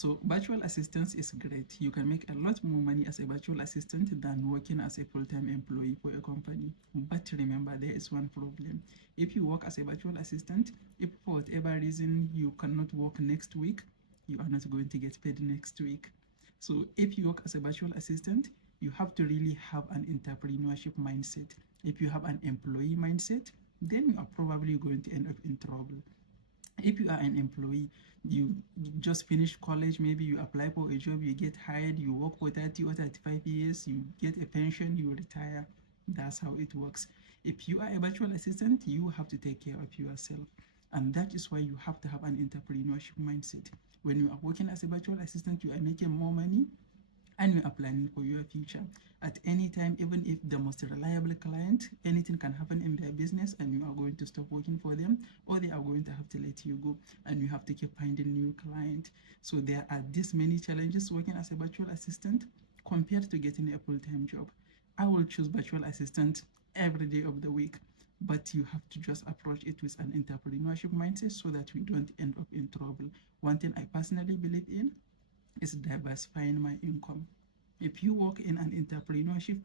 So virtual assistance is great. You can make a lot more money as a virtual assistant than working as a full-time employee for a company. But remember, there is one problem. If you work as a virtual assistant, if for whatever reason you cannot work next week, you are not going to get paid next week. So if you work as a virtual assistant, you have to really have an entrepreneurship mindset. If you have an employee mindset, then you are probably going to end up in trouble. If you are an employee, you just finished college, maybe you apply for a job, you get hired, you work for 30 or 35 years, you get a pension, you retire. That's how it works. If you are a virtual assistant, you have to take care of yourself. And that is why you have to have an entrepreneurship mindset. When you are working as a virtual assistant, you are making more money and you are planning for your future. At any time, even if the most reliable client, anything can happen in their business and you are going to stop working for them, or they are going to have to let you go and you have to keep finding new client. So there are this many challenges working as a virtual assistant compared to getting a full-time job. I will choose virtual assistant every day of the week, but you have to just approach it with an entrepreneurship mindset so that we don't end up in trouble. One thing I personally believe in is diversifying my income. If you work in an entrepreneurship,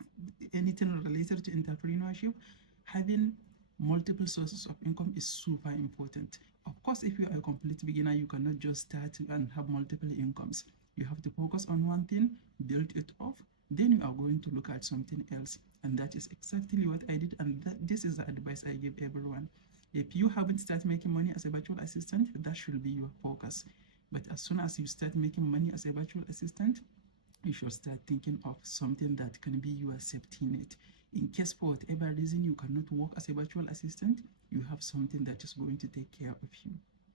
anything related to entrepreneurship, having multiple sources of income is super important. Of course, if you are a complete beginner, you cannot just start and have multiple incomes. You have to focus on one thing, build it off, then you are going to look at something else. And that is exactly what I did, and this is the advice I give everyone. If you haven't started making money as a virtual assistant, that should be your focus. But as soon as you start making money as a virtual assistant, you should start thinking of something that can be your safety net. In case for whatever reason you cannot work as a virtual assistant, you have something that is going to take care of you.